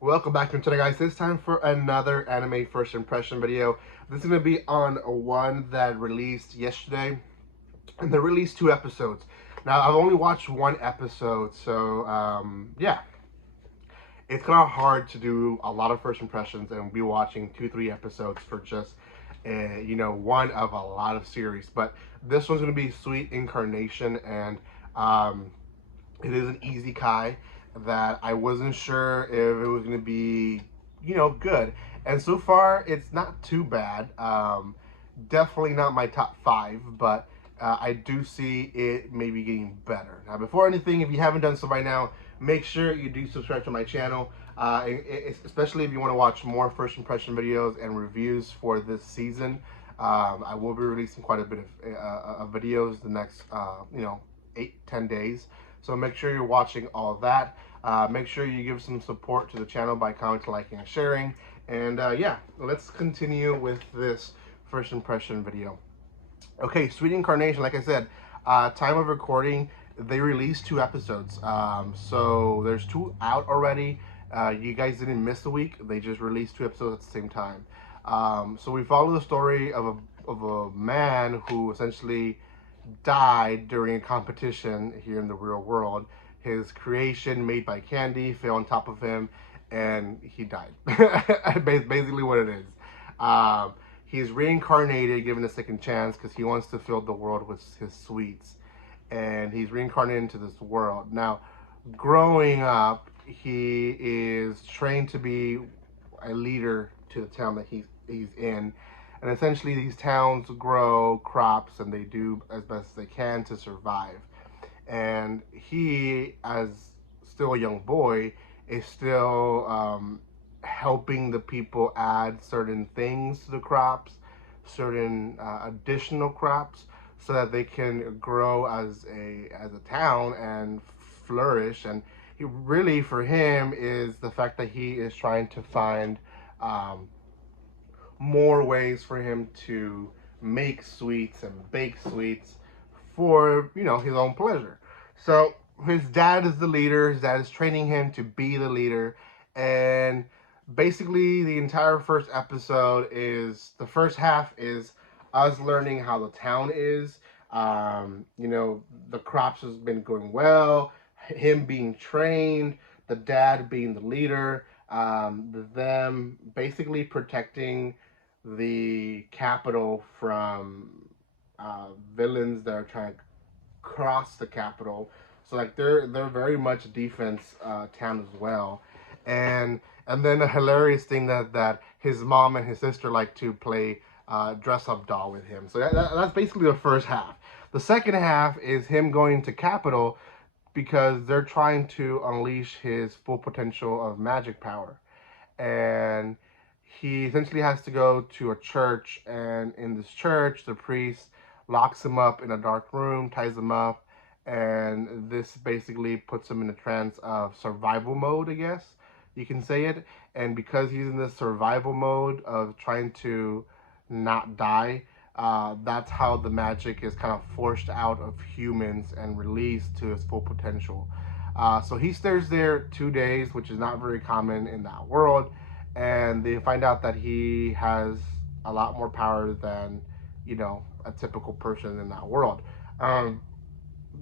Welcome back to today, guys. It's time for another anime first impression video. This is going to be on one that released yesterday, and they released 2 episodes. Now, I've only watched 1 episode, so yeah, it's kind of hard to do a lot of first impressions and be watching 2, 3 episodes for just one of a lot of series. But this one's going to be Sweet Incarnation, and um, it is an easy Kai that I wasn't sure if it was going to be, good. And so far, it's not too bad. Definitely not my top 5, but I do see it maybe getting better. Now, before anything, if you haven't done so by now, make sure you do subscribe to my channel, especially if you want to watch more first impression videos and reviews for this season. I will be releasing quite a bit of videos the next, 8-10 days. So make sure you're watching all of that. Make sure you give some support to the channel by commenting, liking, and sharing. And yeah, let's continue with this first impression video. Okay, Sweet Incarnation, like I said, time of recording, they released 2 episodes. So there's 2 out already. You guys didn't miss a week. They just released 2 episodes at the same time. So we follow the story of a man who essentially died during a competition here in the real world. His creation made by Candy fell on top of him, and he died. Basically, what it is. He's reincarnated, given a second chance, because he wants to fill the world with his sweets, and he's reincarnated into this world. Now, growing up, he is trained to be a leader to the town that he's in, and essentially these towns grow crops and they do as best as they can to survive. And he, as still a young boy, is still helping the people add certain things to the crops, certain additional crops, so that they can grow as a town and flourish. And he really, for him, is the fact that he is trying to find more ways for him to make sweets and bake sweets for his own pleasure. So his dad is the leader. His dad is training him to be the leader, and basically the entire first episode is the first half is us learning how the town is. The crops has been going well. Him being trained, the dad being the leader, them basically protecting the capital from villains that are trying to cross the capital. So like they're very much defense town as well, and then a hilarious thing that his mom and his sister like to play dress up doll with him. So that's basically the first half. The second half is him going to capital because they're trying to unleash his full potential of magic power, and he essentially has to go to a church, and in this church the priest locks him up in a dark room, ties him up, and this basically puts him in a trance of survival mode, I guess you can say it. And because he's in this survival mode of trying to not die, that's how the magic is kind of forced out of humans and released to its full potential. So he stays there 2 days, which is not very common in that world, and they find out that he has a lot more power than a typical person in that world.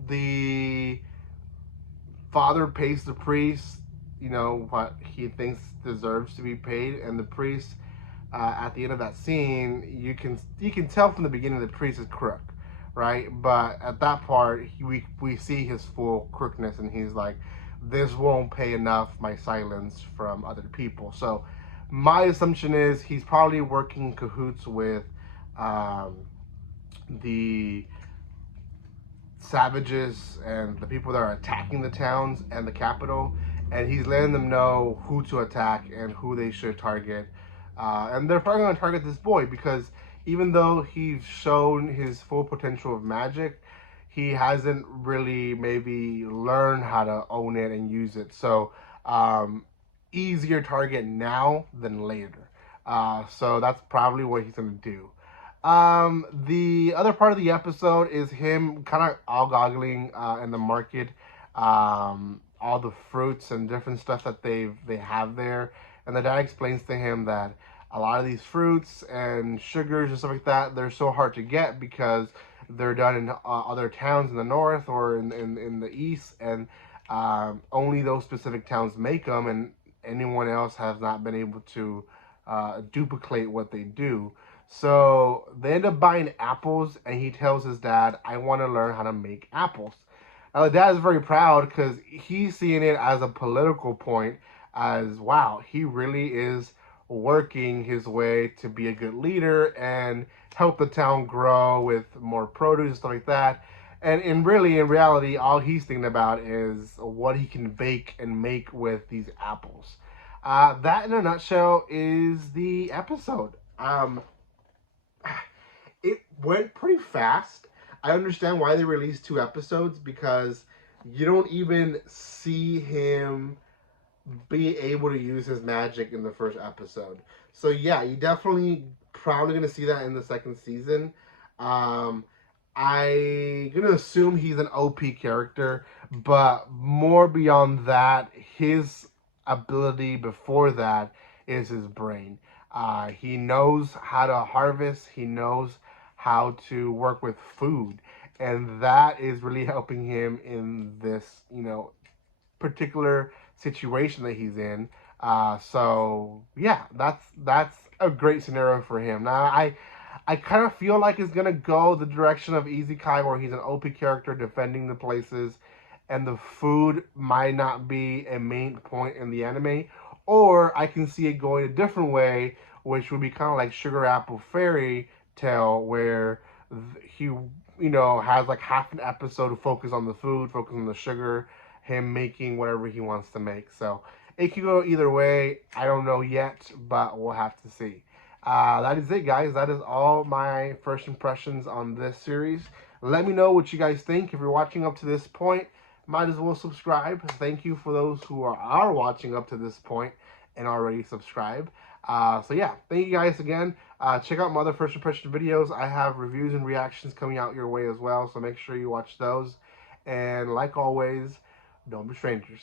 The father pays the priest, what he thinks deserves to be paid, and the priest, at the end of that scene, you can tell from the beginning the priest is crook, right? But at that part, we see his full crookness, and he's like, "This won't pay enough my silence from other people." So my assumption is he's probably working in cahoots with the savages and the people that are attacking the towns and the capital, and he's letting them know who to attack and who they should target. And they're probably going to target this boy because even though he's shown his full potential of magic, he hasn't really maybe learned how to own it and use it. So easier target now than later. So that's probably what he's going to do. The other part of the episode is him kind of all goggling in the market, all the fruits and different stuff that they have there. And the dad explains to him that a lot of these fruits and sugars and stuff like that, they're so hard to get because they're done in other towns in the north or in the east, and only those specific towns make them, and anyone else has not been able to duplicate what they do. So they end up buying apples, and he tells his dad, I want to learn how to make apples. Now, the dad is very proud because he's seeing it as a political point, as wow, he really is working his way to be a good leader and help the town grow with more produce and stuff like that. And in reality, all he's thinking about is what he can bake and make with these apples. That, in a nutshell, is the episode. It went pretty fast. I understand why they released 2 episodes, because you don't even see him be able to use his magic in the first episode. So yeah, you definitely probably gonna see that in the second season. I gonna assume he's an OP character, but more beyond that, his ability before that is his brain. He knows how to harvest. He knows how to work with food, and that is really helping him in this, particular situation that he's in. So yeah, that's a great scenario for him. Now I kind of feel like it's gonna go the direction of Isekai, where he's an OP character defending the places, and the food might not be a main point in the anime. Or I can see it going a different way, which would be kind of like Sugar Apple Fairy Tale, where he has like half an episode to focus on the food, focus on the sugar, him making whatever he wants to make. So it could go either way. I don't know yet, but we'll have to see. That is it, guys. That is all my first impressions on this series. Let me know what you guys think. If you're watching up to this point, might as well subscribe. Thank you for those who are watching up to this point and already subscribe. So yeah, thank you guys again. Check out my other first impression videos. I have reviews and reactions coming out your way as well, so make sure you watch those. And like always, don't be strangers.